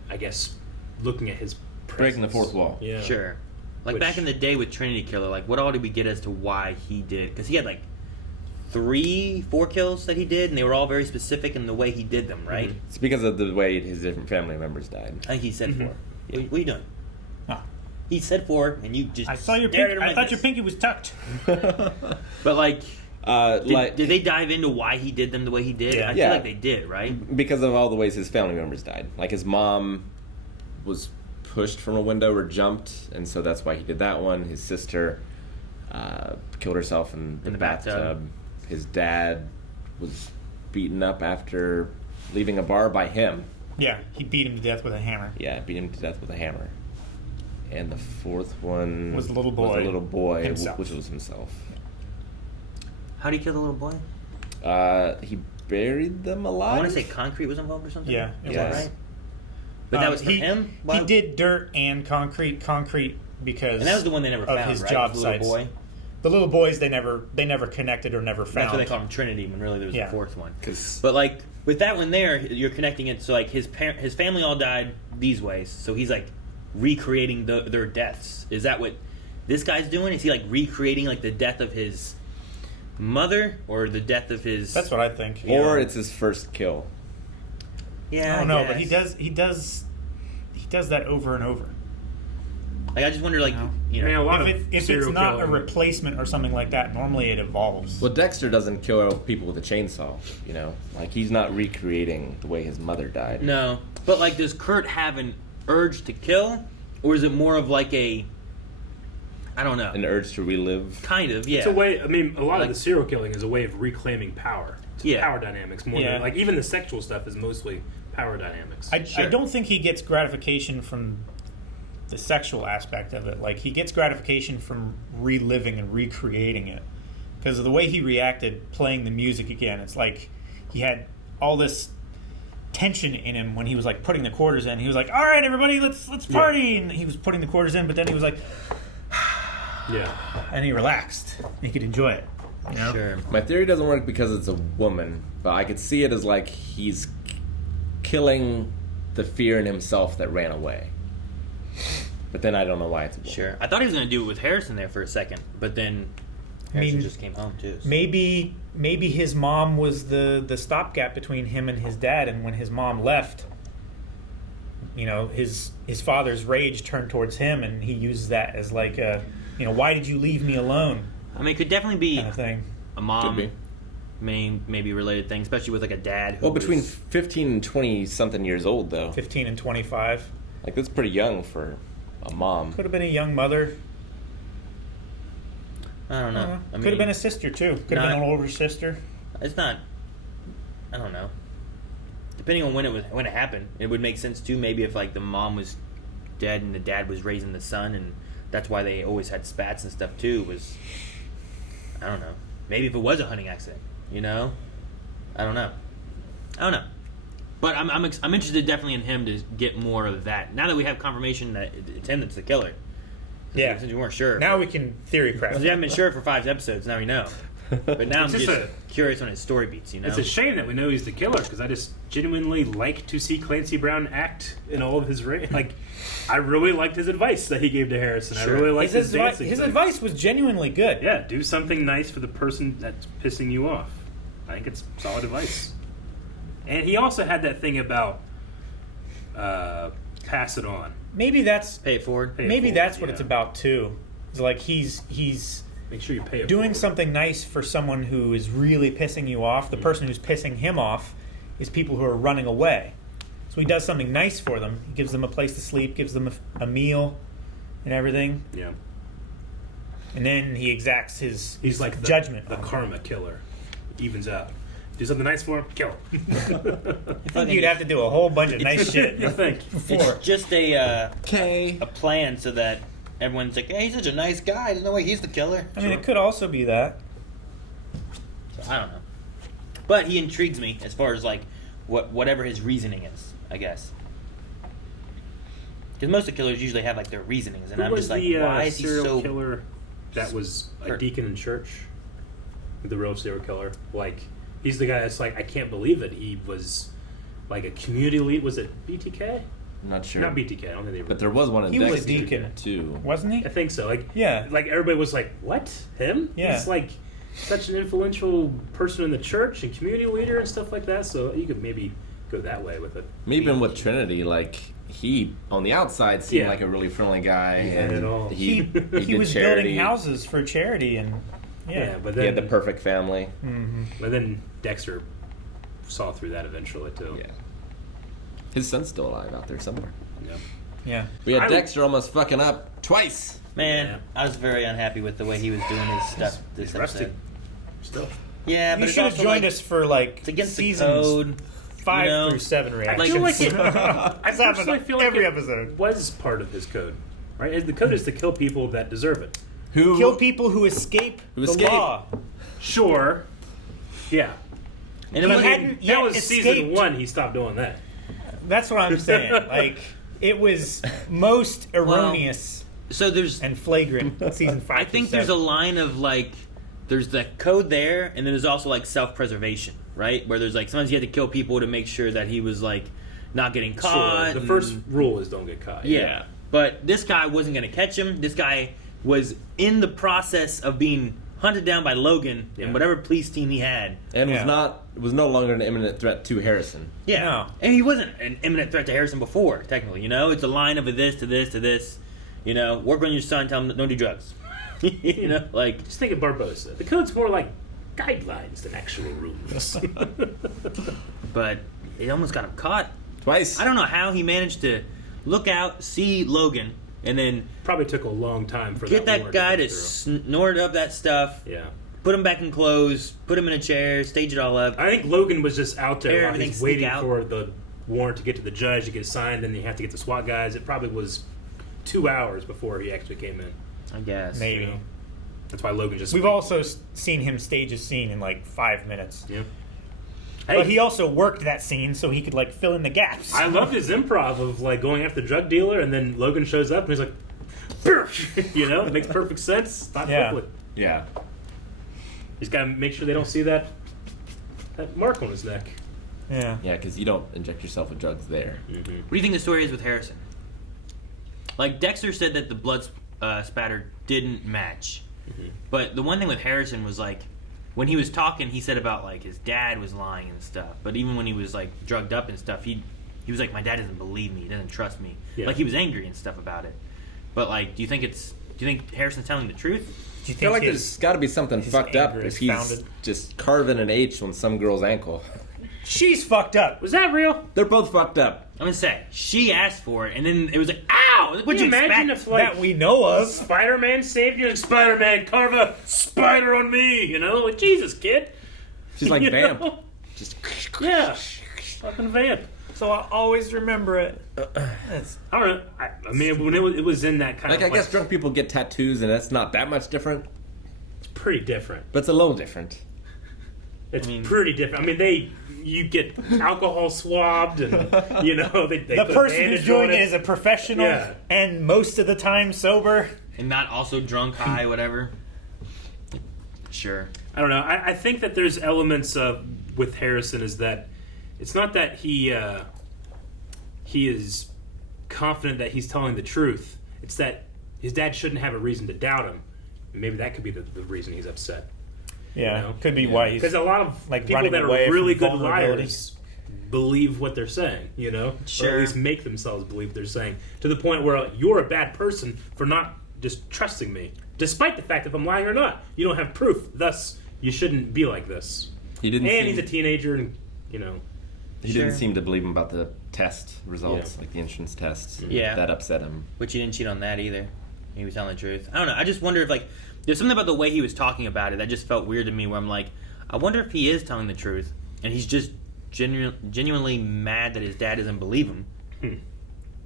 I guess looking at his presence. Breaking the fourth wall. Yeah, Sure. Like back in the day with Trinity Killer, like what all did we get as to why he did? Because he had like 3-4 kills that he did, and they were all very specific in the way he did them, right? It's because of the way his different family members died. I think he said 4. What are you doing? Huh. He said 4, and you just I saw your stared pinky. at him I like thought this. your pinky was tucked. But like, Did they dive into why he did them the way he did? Yeah. I feel like they did, right? Because of all the ways his family members died. Like his mom was pushed from a window or jumped, and so that's why he did that one. His sister killed herself in the bathtub. His dad was beaten up after leaving a bar by him. Yeah, he beat him to death with a hammer. Yeah, beat him to death with a hammer. And the fourth one was the little boy himself. Which was himself. How did he kill the little boy? He buried them alive. I want to say concrete was involved or something. Yeah, is that right? But that was for him. He did dirt and concrete because and that was the one they never of found. His right? job the little sites. boy. The little boys they never connected or never found. That's why they call him Trinity when really there was a fourth one. 'Cause- But like with that one there, you're connecting it. So like his family all died these ways. So he's like recreating their deaths. Is that what this guy's doing? Is he like recreating like the death of his mother or the death of his? That's what I think. Or it's his first kill. Yeah, I don't know, but he does that over and over. Like I just wonder, like you know, I mean, a lot if of it's serial not a killing. replacement or something like that, normally it evolves. Well, Dexter doesn't kill people with a chainsaw, you know? Like, he's not recreating the way his mother died. No, but like, does Kurt have an urge to kill, or is it more of like a, I don't know, An urge to relive. kind of, yeah. It's a way. I mean, a lot Like- of the serial killing is a way of reclaiming power. It's Yeah. power dynamics more Yeah. than like even the sexual stuff is mostly power dynamics. I don't think he gets gratification from the sexual aspect of it. Like, he gets gratification from reliving and recreating it. Because of the way he reacted playing the music again, it's like he had all this tension in him when he was like putting the quarters in. He was like, "All right, everybody, let's party," and he was putting the quarters in. But then he was like, Yeah. and he relaxed. He could enjoy it. You know? Sure. My theory doesn't work because it's a woman, but I could see it as like he's killing the fear in himself that ran away. But then I don't know why it's a woman. Sure. I thought he was going to do it with Harrison there for a second, but then Harrison mean, just came home too. So. Maybe his mom was the stopgap between him and his dad, and when his mom left, you know, his father's rage turned towards him, and he uses that as like a, you know, why did you leave me alone? I mean, it could definitely be kind of thing. a mom, Could maybe related thing, especially with like a dad. Who Well, between was- 15 and 20-something years old, though. 15 and 25. Like, that's pretty young for a mom. Could have been a young mother. I don't know. I Could mean, have been a sister too. Could have been an older sister. It's not. I don't know. Depending on when it happened, it would make sense too. Maybe if like the mom was dead and the dad was raising the son, and that's why they always had spats and stuff too. Was I don't know. Maybe if it was a hunting accident, you know. I don't know. But I'm interested definitely in him to get more of that. Now that we have confirmation that it's him that's the killer. Yeah. Since we weren't sure. Now we can theory craft. Because we haven't been sure for 5 episodes. Now we know. But now I'm It's just just curious on his story beats. You know. It's a shame that we know he's the killer because I just genuinely like to see Clancy Brown act in all of his like. I really liked his advice that he gave to Harrison. Sure. I really liked his dancing. His thing. advice was genuinely good. Yeah, do something nice for the person that's pissing you off. I think it's solid advice. And he also had that thing about pass it on. Maybe that's pay it forward. Maybe that's what it's about too. It's like he's make sure you pay it doing forward. something nice for someone who is really pissing you off. The person who's pissing him off is people who are running away. So he does something nice for them. He gives them a place to sleep, gives them a meal, and everything. Yeah. And then he exacts his He's like the, judgment. the karma killer. Evens out. Do something nice for him, kill him. I think you'd have to do a whole bunch of nice shit You think? before. It's just a plan so that everyone's like, hey, he's such a nice guy. There's no way he's the killer. I mean, it could also be that. So, I don't know. But he intrigues me as far as like whatever his reasoning is, I guess. Because most of the killers usually have like their reasonings, and Who I'm was just like, the why is he serial so killer that was a deacon in church? The real serial killer. Like, he's the guy that's like, I can't believe it. He was like a community lead. Was it BTK? I'm not sure. Not BTK. I don't think they were. But there was one in He was Dexter, a deacon. too. Wasn't he? I think so. Like, Yeah. Like everybody was like, what? Him? Yeah. He's like such an influential person in the church and community leader and stuff like that. So you could maybe go that way with it. Maybe even with Trinity, like, he, on the outside, seemed Yeah. like a really friendly guy. He had and it all. He He did was charity. building houses for charity and Yeah, but then he had the perfect family. Mm-hmm. But then Dexter saw through that eventually too. Yeah. His son's still alive out there somewhere. Yeah. Yeah. We had Dexter almost fucking up twice. Man, I was very unhappy with the way he was doing his stuff this rusty. episode. Still. Yeah, but You it's should have also joined like, us for like it's against the seasons code. 5 you know? through 7 I reactions. feel like it. I It's happened personally feel like every it episode. was part of his code, right? The code is to kill people that deserve it. Kill people who escape the law. Sure. Yeah. And He it hadn't yet That was season escaped. 1. He stopped doing that. That's what I'm saying. Like, it was most erroneous so there's and flagrant season 5 I think there's a line of like there's the code there, and then there's also like self-preservation, right? Where there's like sometimes you have to kill people to make sure that he was like not getting caught. Sure. The first rule is don't get caught. Yeah. But this guy wasn't going to catch him. This guy was in the process of being hunted down by Logan and whatever police team he had. And was no longer an imminent threat to Harrison. Yeah. No. And he wasn't an imminent threat to Harrison before, technically. You know, it's a line of a this to this to this. You know, work on your son, tell him don't do drugs. You know, like. Just think of Barbosa. The code's more like guidelines than actual rules. But it almost got him caught. Twice. I don't know how he managed to look out, see Logan, and then Probably took a long time for get that warrant guy come to through. snort up that stuff. Yeah. Put him back in clothes, put him in a chair, stage it all up. I think Logan was just out there Air while everything he's sneak waiting out. for the warrant to get to the judge to get signed, then you have to get the SWAT guys. It probably was 2 hours before he actually came in. I guess. Maybe. You know? That's why Logan just... We've also seen him stage a scene in like 5 minutes. Yeah. But he also worked that scene so he could like fill in the gaps. I loved his improv of like going after the drug dealer, and then Logan shows up and he's like, you know, it makes perfect sense. Stop quickly. Yeah. He's got to make sure they don't see that mark on his neck. Yeah. Yeah, because you don't inject yourself with drugs there. What do you think the story is with Harrison? Like Dexter said that the blood spatter didn't match, but the one thing with Harrison was like when he was talking, he said about like his dad was lying and stuff. But even when he was like drugged up and stuff, he was like, my dad doesn't believe me, he doesn't trust me. Yeah. Like he was angry and stuff about it. But like, do you think Harrison's telling the truth? Do you I feel like his- there's got to be something his fucked up anger if is he's founded? just carving an H on some girl's ankle. She's fucked up. Was that real? They're both fucked up. I'm gonna say she asked for it, and then it was like, "Ow!" What'd Could you you imagine expect? if like That we know of. Spider-Man saved you? Like, Spider-Man, carve a spider on me. You know, like, Jesus, kid. She's like You vamp. know? Just Yeah, fucking vamp. So I always remember it. That's, I don't know. I mean, when it was in that kind like of I guess drunk people get tattoos, and that's not that much different, it's pretty different. but it's a little different. It's pretty different. I mean, you get alcohol swabbed, and you know they the put person bandage who's doing on it is a professional Yeah. and most of the time sober. And not also drunk, high, whatever. Sure. I don't know. I think that there's elements with Harrison is that it's not that he is confident that he's telling the truth. It's that his dad shouldn't have a reason to doubt him. And maybe that could be the reason he's upset. Yeah, You know? could be why he's Because a lot of like people running that away are really from good vulnerability. liars believe what they're saying, you know? Or Sure. at least make themselves believe they're saying. To the point where you're a bad person for not just trusting me. Despite the fact if I'm lying or not. You don't have proof. Thus, you shouldn't be like this. He didn't. And seem, he's a teenager and, you know. He Sure. didn't seem to believe him about the test results, like the entrance tests. Yeah. That upset him. Which he didn't cheat on that either. He was telling the truth. I don't know. I just wonder if like there's something about the way he was talking about it that just felt weird to me. Where I'm like, I wonder if he is telling the truth and he's just genuinely mad that his dad doesn't believe him.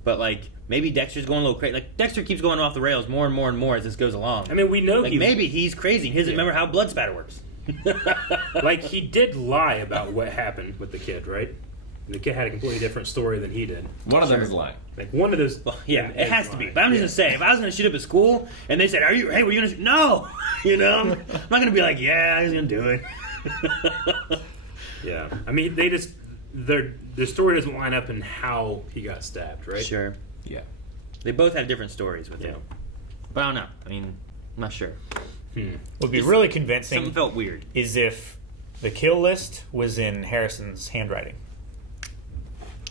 But like maybe Dexter's going a little crazy. Like Dexter keeps going off the rails more and more and more as this goes along. I mean, we know like maybe he's crazy. He doesn't remember how blood spatter works. like, he did lie about what happened with the kid, right? The kid had a completely different story than he did. One of them is lying. Like, one of those... Well, yeah, it has to be. lying. But I'm just gonna say, if I was gonna shoot up a school and they said, "Hey, were you gonna shoot?" No, you know, I'm not gonna be like, "Yeah, I was gonna do it." Yeah, I mean, they just... Their story doesn't line up in how he got stabbed, right? Sure. Yeah. They both have different stories with him. But I don't know. I mean, I'm not sure. Would be really convincing. Something felt weird. Is if the kill list was in Harrison's handwriting.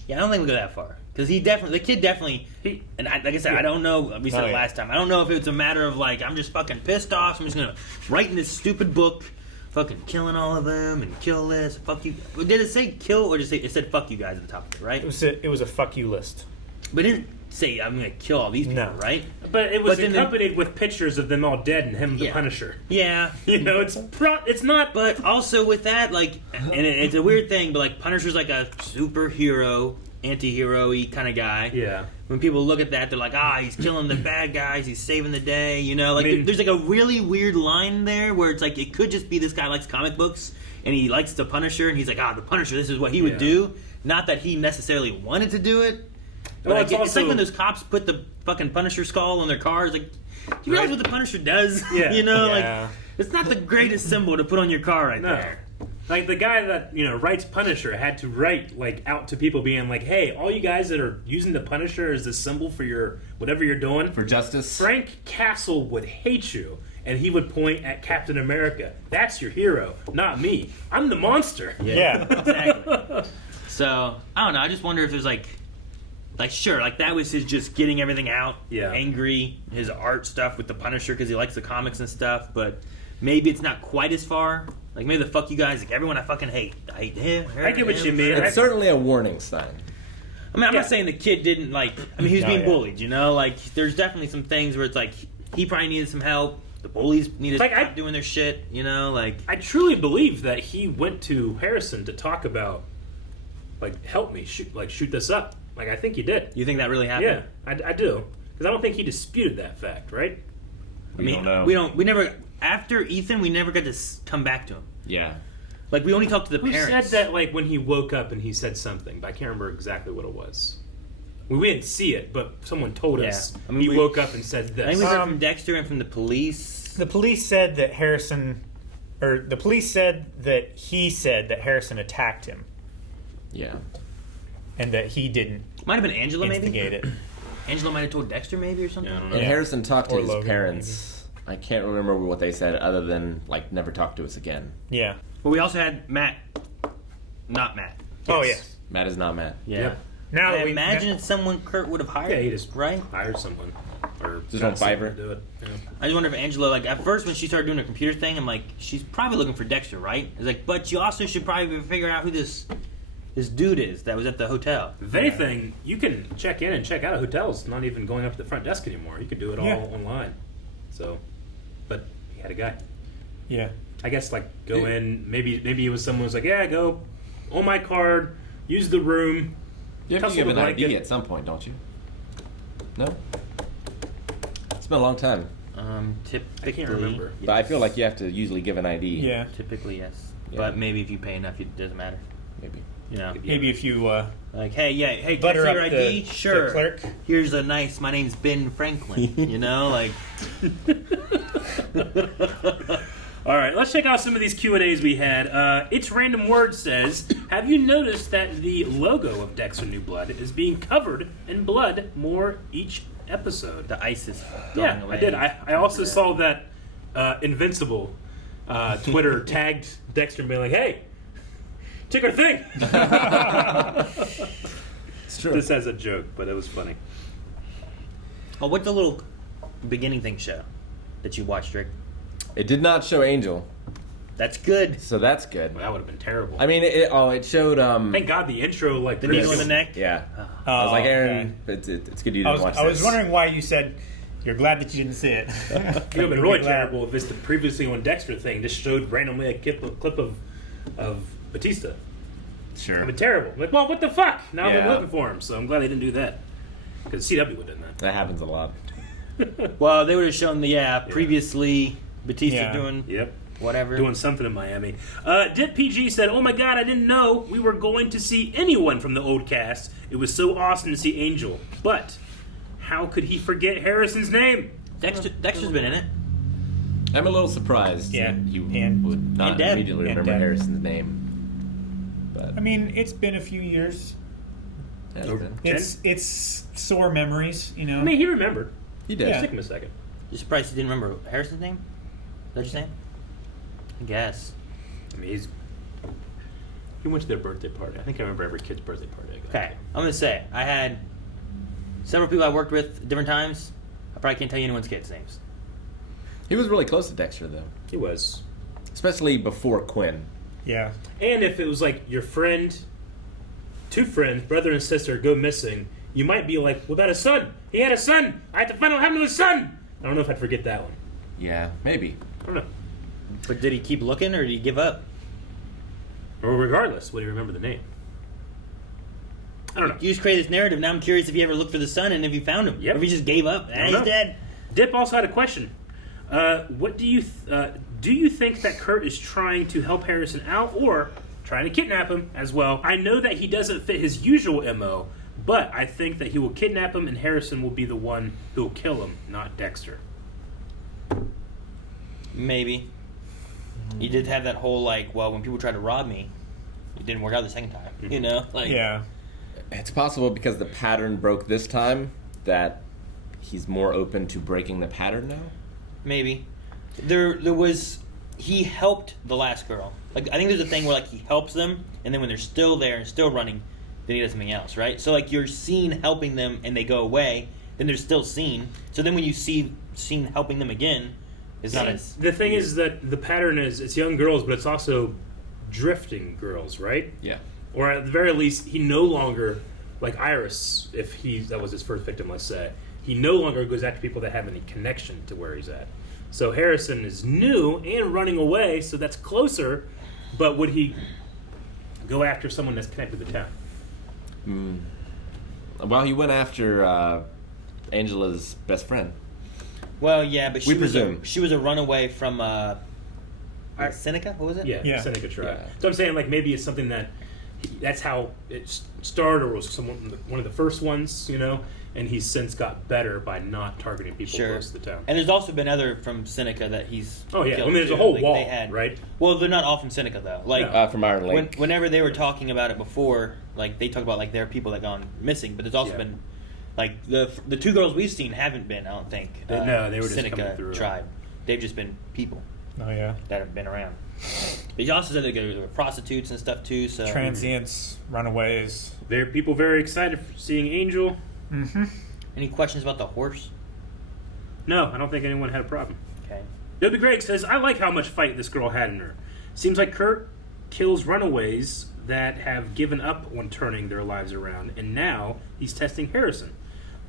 Yeah, I don't think we go that far. Because the kid definitely, and like I said, I don't know, we said it last time, I don't know if it's a matter of like, I'm just fucking pissed off, so I'm just gonna write in this stupid book, fucking killing all of them, and kill this, fuck you. Did it say kill, or did it said fuck you guys at the top of it, right? It was a fuck you list. But it didn't say, I'm gonna kill all these people, right? But it was accompanied with pictures of them all dead and him the Punisher. Yeah. You know, it's not... But also with that, like, and it's a weird thing, but like, Punisher's like a superhero, anti-hero-y kind of guy. Yeah. When people look at that, they're like, he's killing the bad guys, he's saving the day, you know? Like, there's like a really weird line there where it's like, it could just be this guy likes comic books, and he likes the Punisher, and he's like, the Punisher, this is what he would do. Not that he necessarily wanted to do it. But it's like when those cops put the fucking Punisher skull on their cars, like, do you realize what the Punisher does? Yeah. You know, like, it's not the greatest symbol to put on your car there. Like, the guy that, writes Punisher had to write, like, out to people being like, hey, all you guys that are using the Punisher as the symbol for your, whatever you're doing. For justice. Frank Castle would hate you, and he would point at Captain America. That's your hero, not me. I'm the monster. Yeah. Exactly. So, I don't know, I just wonder if there's, like, sure, like, that was his just getting everything out, angry, his art stuff with the Punisher, because he likes the comics and stuff, but maybe it's not quite as far. Like, maybe the fuck you guys, like, everyone I fucking hate. I hate him. I get what you mean. It's certainly a warning sign. I mean, I'm not saying the kid didn't, like, I mean, he was being bullied, you know? Like, there's definitely some things where it's like, he probably needed some help. The bullies needed to stop doing their shit, you know? Like, I truly believe that he went to Harrison to talk about, like, help me, shoot this up. Like, I think he did. You think that really happened? Yeah, I do. Because I don't think he disputed that fact, right? I mean, we never, after Ethan, we never got to come back to him. Yeah. Like, we only talked to the We parents. said that, like, when he woke up and he said something, but I can't remember exactly what it was. We didn't see it, but someone told us he woke up and said this. I think we heard from Dexter and from the police. The police said that he said that Harrison attacked him. Yeah. And that he didn't. Might have been Angela, instigate maybe? it. Angela might have told Dexter, maybe, or something? And Harrison talked to his parents. Maybe. I can't remember what they said other than, like, never talk to us again. Yeah. But we also had Matt. Not Matt. Oh, yeah. Matt is not Matt. Yeah. Yep. Now I imagine it's someone Kurt would have hired. Yeah, he just right? hired someone. Or just on Fiverr. Do it. Yeah. I just wonder if Angela, like, at first when she started doing her computer thing, I'm like, she's probably looking for Dexter, right? It's like, but you also should probably figure out who this dude is that was at the hotel. If anything, you can check in and check out of hotels, not even going up to the front desk anymore. You can do it all online. So, but he had a guy. Yeah. I guess, like, go in, maybe it was someone who's like, yeah, go on my card, use the room. You have to give an ID at some point, don't you? No? It's been a long time. Typically. I can't remember. But I feel like you have to usually give an ID. Yeah. Typically, yes. Yeah. But maybe if you pay enough, it doesn't matter. Maybe. You know. Maybe if you like, hey, can I butter see up your ID? the Sure. clerk. Here's a nice. My name's Ben Franklin. You know, like. All right, let's check out some of these Q&As we had. It's Random Word says, have you noticed that the logo of Dexter New Blood is being covered in blood more each episode? The ice is Yeah, going away. I did. I also saw that Invincible Twitter tagged Dexter and being like, hey, check our thing. It's true. This as a joke, but it was funny. Oh, what's the little beginning thing show that you watched, Rick? It did not show Angel. That's good. So that's good. Well, that would have been terrible. I mean, it showed... Thank God the intro, like... The needle in the neck? Yeah. I was like, Aaron, it's good you didn't watch this. I was wondering why you said you're glad that you didn't see it. It would have been really terrible if it's the previously on Dexter thing just showed randomly a clip of Batista. Sure. It would have been terrible. Like, well, what the fuck? Now I've been looking for him, so I'm glad they didn't do that. Because CW would have done that. That happens a lot. Well, they would have shown previously Batista doing whatever. Doing something in Miami. Dip PG said, oh my God, I didn't know we were going to see anyone from the old cast. It was so awesome to see Angel. But how could he forget Harrison's name? Dexter's been in it. I'm a little surprised that you would not immediately remember Harrison's name. But I mean, it's been a few years. It's sore memories, you know. I mean, he remembered. He did. It took him a second. You're surprised he didn't remember Harrison's name? Is that what you're saying? I guess. I mean, he's He went to their birthday party. I think I remember every kid's birthday party. Okay, I'm gonna say I had several people I worked with at different times. I probably can't tell you anyone's kids' names. He was really close to Dexter, though. He was. Especially before Quinn. Yeah. And if it was like your friend, two friends, brother and sister, go missing, you might be like, what about his son? He had a son! I have to find out what happened to his son! I don't know if I'd forget that one. Yeah, maybe. I don't know. But did he keep looking or did he give up? Or regardless, would he remember the name? I don't know. You just create this narrative. Now I'm curious if you ever looked for the son and if you found him. Yep. Or if he just gave up. He's dead. Dip also had a question. What do you think that Kurt is trying to help Harrison out or trying to kidnap him as well? I know that he doesn't fit his usual MO, but I think that he will kidnap him and Harrison will be the one who will kill him, not Dexter. Maybe. He did have that whole, like, well, when people tried to rob me, it didn't work out the second time. You know? Like, Yeah. It's possible because the pattern broke this time that he's more open to breaking the pattern now. Maybe. There was... He helped the last girl. Like, I think there's a thing where, like, he helps them, and then when they're still there and still running, then he does something else, right? So, like, you're seen helping them and they go away, then they're still seen. So then when you see seen helping them again, it's not as... The thing is that the pattern is, it's young girls, but it's also drifting girls, right? Yeah. Or at the very least, he no longer, like Iris, if that was his first victim, let's say, he no longer goes after people that have any connection to where he's at. So Harrison is new and running away, so that's closer, but would he go after someone that's connected to the town? Well, he went after Angela's best friend. Well, yeah, but We presume. she was a runaway from Seneca? What was it? Yeah. Seneca tribe. Yeah. So I'm saying, like, maybe it's something that's how it started, or was one of the first ones, you know, and he's since got better by not targeting people close to the town. And there's also been other from Seneca that he's killed. I mean, there's too. a whole Like, wall, they had, right? Well, they're not all from Seneca, though. Like from Iron Lake. Whenever they were talking about it before, like, they talk about, like, there are people that gone missing, but there's also been, like, the two girls we've seen haven't been, I don't think. No, they were just Seneca coming through. tribe. They've just been people. Oh, yeah. That have been around. But he also said there were prostitutes and stuff, too, so... Transients, runaways. There are people very excited for seeing Angel. Mm-hmm. Any questions about the horse? No, I don't think anyone had a problem. Okay. Dobby Greg says, I like how much fight this girl had in her. Seems like Kurt kills runaways that have given up on turning their lives around, and now he's testing Harrison.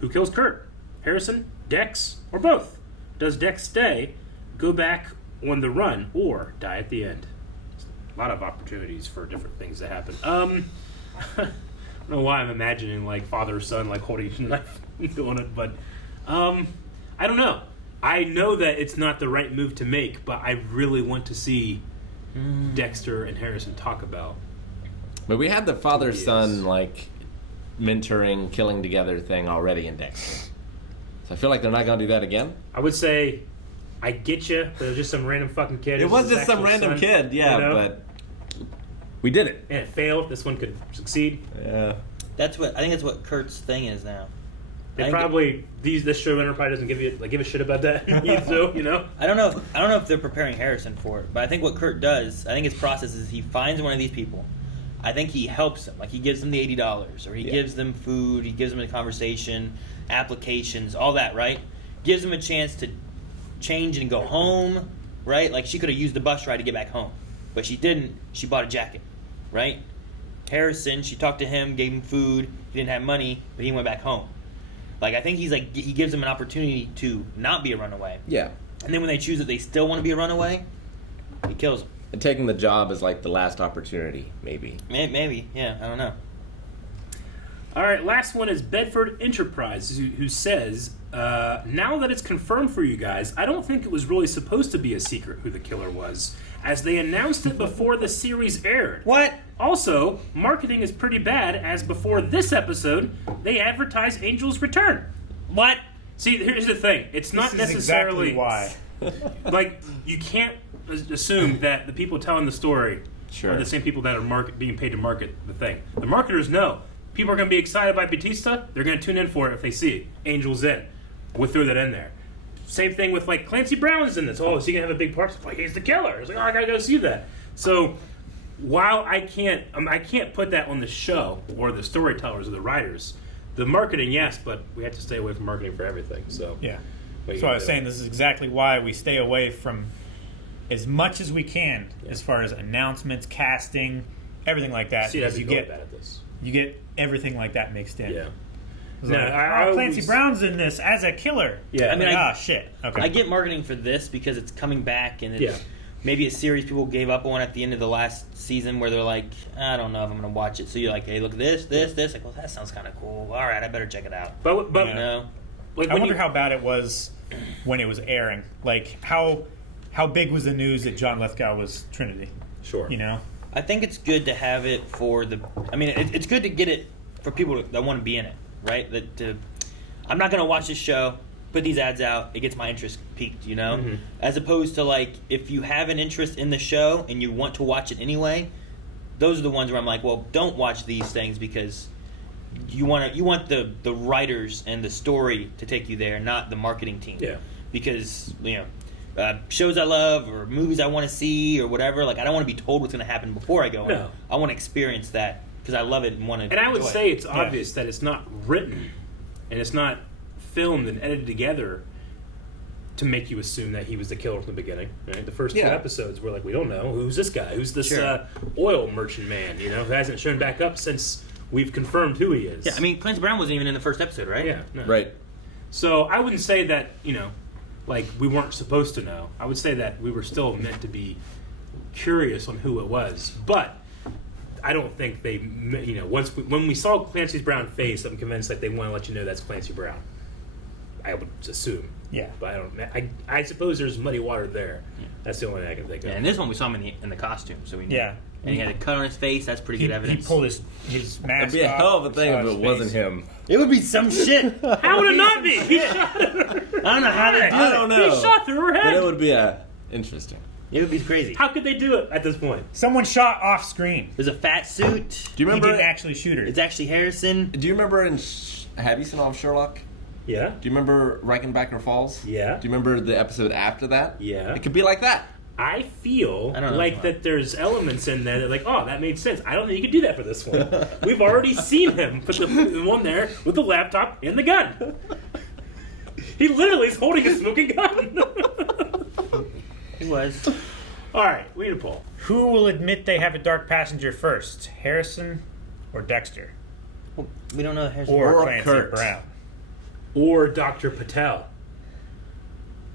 Who kills Kurt? Harrison, Dex, or both? Does Dex stay, go back on the run, or die at the end? A lot of opportunities for different things to happen. I don't know why I'm imagining, like, father or son, like, holding a knife and doing it, but I don't know. I know that it's not the right move to make, but I really want to see Dexter and Harrison talk about. But we had the father-son, like, mentoring, killing together thing already in Dexter. So I feel like they're not going to do that again. I would say, I get you, but it was just some random fucking kid. It was his just some actual random son, kid, yeah, you know? but we did it. And it failed. This one could succeed. Yeah. I think that's what Kurt's thing is now. They probably this showrunner probably doesn't give a shit about that. So, you know. I don't know if they're preparing Harrison for it, but I think what Kurt does, I think his process is he finds one of these people. I think he helps them, like he gives them the $80, or he gives them food, he gives them a conversation, applications, all that, right? Gives them a chance to change and go home, right? Like she could have used the bus ride to get back home, but she didn't. She bought a jacket, right? Harrison, she talked to him, gave him food. He didn't have money, but he went back home. Like I think he gives them an opportunity to not be a runaway. Yeah. And then when they choose that they still want to be a runaway, he kills them. And taking the job is like the last opportunity, maybe. Maybe, yeah, I don't know. All right, last one is Bedford Enterprise, who says, now that it's confirmed for you guys, I don't think it was really supposed to be a secret who the killer was, as they announced it before the series aired. What? Also, marketing is pretty bad, as before this episode, they advertised Angel's return. What? See, here's the thing. It's not necessarily... Exactly why. Like, you can't assume that the people telling the story Sure. are the same people that are being paid to market the thing. The marketers know. People are going to be excited by Batista. They're going to tune in for it if they see Angel's in. We'll throw that in there. Same thing with, like, Clancy Brown's in this. Oh, is he going to have a big part? It's like, he's the killer. It's like, oh, I got to go see that. So, while I can't put that on the show or the storytellers or the writers. The marketing, yes, but we have to stay away from marketing for everything. So yeah, that's what I was saying. This is exactly why we stay away from as much as we can as far as announcements, casting, everything like that. See, you get bad at this. You get everything like that mixed in. Yeah. No, Clancy Brown's in this as a killer. Yeah. I mean, shit. Okay. I get marketing for this because it's coming back and it's maybe a series people gave up on at the end of the last season where they're like, I don't know if I'm going to watch it. So you're like, hey, look at this. Like, well, that sounds kind of cool. All right, I better check it out. But you know, like, I wonder how bad it was when it was airing. Like, how big was the news that John Lithgow was Trinity? Sure. You know? I think it's good to have it for the. I mean, it's good to get it for people that want to be in it, right? I'm not going to watch this show, put these ads out, it gets my interest piqued, you know? Mm-hmm. As opposed to, like, if you have an interest in the show and you want to watch it anyway, those are the ones where I'm like, well, don't watch these things because you want the writers and the story to take you there, not the marketing team. Yeah. Because, you know, shows I love or movies I want to see or whatever, like, I don't want to be told what's going to happen before I go in. I want to experience that because I love it and want to And I would enjoy say it. it's obvious that it's not written and it's not filmed and edited together to make you assume that he was the killer from the beginning. Right? The first 2 episodes were like, we don't know. Who's this guy? Who's this oil merchant man, you know, who hasn't shown back up since we've confirmed who he is. Yeah, I mean, Clancy Brown wasn't even in the first episode, right? Yeah. No. Right. So I wouldn't say that, you know, like we weren't supposed to know. I would say that we were still meant to be curious on who it was. But I don't think they, you know, when we saw Clancy Brown's face, I'm convinced that they want to let you know that's Clancy Brown. I would assume. Yeah. But I suppose there's muddy water there. Yeah. That's the only thing I can think of. Yeah, and this one we saw him in the costume, so we knew. Yeah. And he had a cut on his face. That's pretty good evidence. He pulled his mask. It'd be a hell of a thing if it wasn't him. It would be some shit. How would it not be? He shot her. I don't know how they do it. I don't know. He shot through her head. But it would be interesting. It would be crazy. How could they do it at this point? Someone shot off screen. There's a fat suit. Do you remember? He didn't actually shoot her. It's actually Harrison. Do you remember have you seen all of Sherlock? Yeah. Do you remember Reichenbacker Falls? Yeah. Do you remember the episode after that? Yeah. It could be like that. I feel like that there's elements in there that like, oh, that made sense. I don't think you could do that for this one. We've already seen him put the one there with the laptop and the gun. He literally is holding a smoking gun. He was. All right, we need a poll. Who will admit they have a dark passenger first, Harrison or Dexter? Well, we don't know Harrison Or Kurt. Clancy Brown. Or Dr. Patel.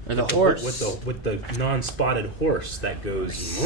Or the horse. With the non-spotted horse that goes...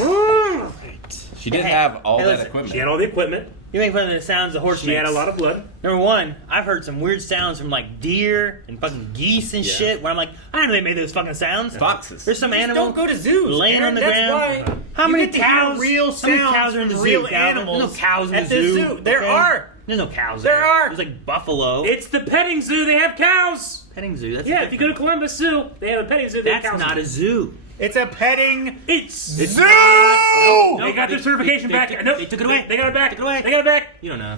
She did have all that listen, equipment. She had all the equipment. You make fun of the sounds the horse She makes. had a lot of blood. Number one, I've heard some weird sounds from like deer and fucking geese and shit. Where I'm like, I didn't know they made those fucking sounds. Foxes. There's some animal. Don't go to zoos. laying Aaron, on the that's ground. Why How many get to hear cows? real How many sounds cows are in the from zoo? real Calvin? animals There's no cows in at the zoo. There okay? are. There's no cows There there. are. There's like buffalo. It's the petting zoo. They have cows. Petting zoo. That's Yeah, if you go to Columbus Zoo, they have a petting zoo. They have That's cows. not a zoo. It's a petting Zoo! No, They got their certification back. Nope. They took it away. They got it back. Took it away. They got it back. You don't know.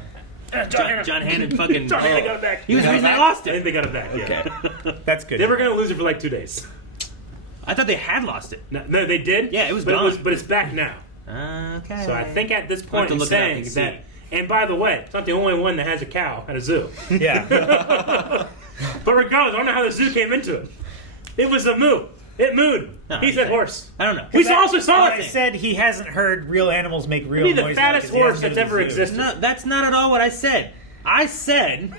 John John Hannon fucking. John Hannon got it back. He was the reason they I lost think it. they got it back. Yeah. That's good. They were going to lose it for like 2 days. I thought they had lost it. No, they did. Yeah, it was but gone. But it's back now. Okay. So I think at this point I'll in have to look it up saying and see. that. And by the way, it's not the only one that has a cow at a zoo. Yeah. But regardless, I don't know how the zoo came into it. It was a moo. It mooed. No, He said horse. I don't know. We also saw I it. said he hasn't heard real animals make real Maybe the noises. fattest because he horse hasn't that's been to ever the zoo. existed. No, that's not at all what I said. I said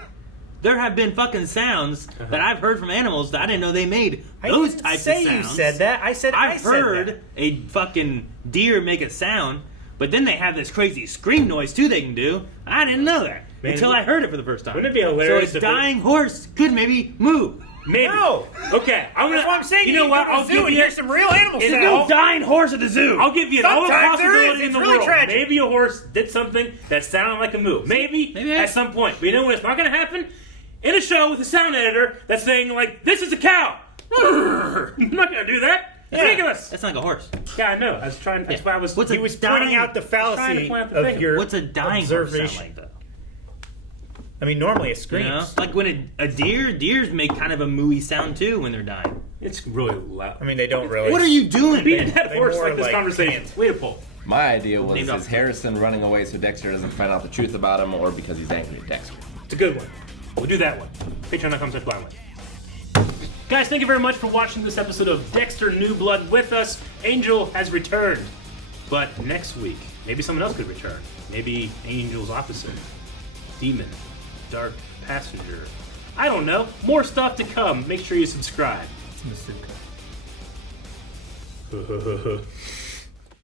there have been fucking sounds that I've heard from animals that I didn't know they made. I Those didn't types say of you sounds. said that. I said I I've said heard that. a fucking deer make a sound, but then they have this crazy scream noise too they can do. I didn't know that until I heard it for the first time. Wouldn't it be hilarious So if a dying horse could maybe moo. Maybe. No. Okay, I'm gonna. That's what I'm saying. You know what? I'll I'll give and you. hear some real animals. There's sound. no dying horse at the zoo. I'll give you all the Sometimes there is. possibilities in It's the really world. tragic. Maybe a horse did something that sounded like a moo. Maybe at some point. But you know when it's not going to happen? In a show with a sound editor that's saying like, "This is a cow." I'm not going to do that. It's ridiculous. That's not like a horse. Yeah, I know. I was trying. That's why I was. What's He was pointing out the fallacy of your What's a dying horse observation. sound like though? I mean, normally it You screams. know? Like when deers make kind of a mooey sound too when they're dying. It's really loud. I mean, they don't really. What are you doing? Beat a dead They horse more like this like conversation. can't. Wait a poll. My idea was, Named is after- Harrison running away so Dexter doesn't find out the truth about him, or because he's angry at Dexter? It's a good one. We'll do that one. Patreon.com/blindly. Guys, thank you very much for watching this episode of Dexter New Blood with us. Angel has returned. But next week, maybe someone else could return. Maybe Angel's opposite. Demon. Dark Passenger. I don't know. More stuff to come. Make sure you subscribe. It's Masuka.